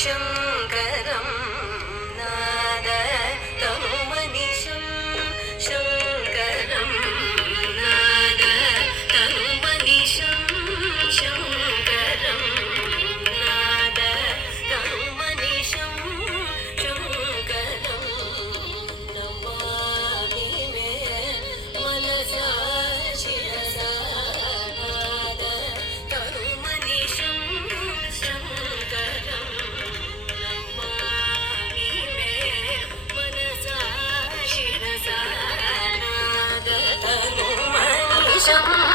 शङ्करं नाद तनुमनिशं शङ्करं नाद तनुमनिशं शङ्करं नाद तनुमनिशं शङ्करं नमामि मे मनसा शिरसा नाद तनुमनिशं शङ्करं नमामि मे मनसा शिरसा नाद तनुमनिशं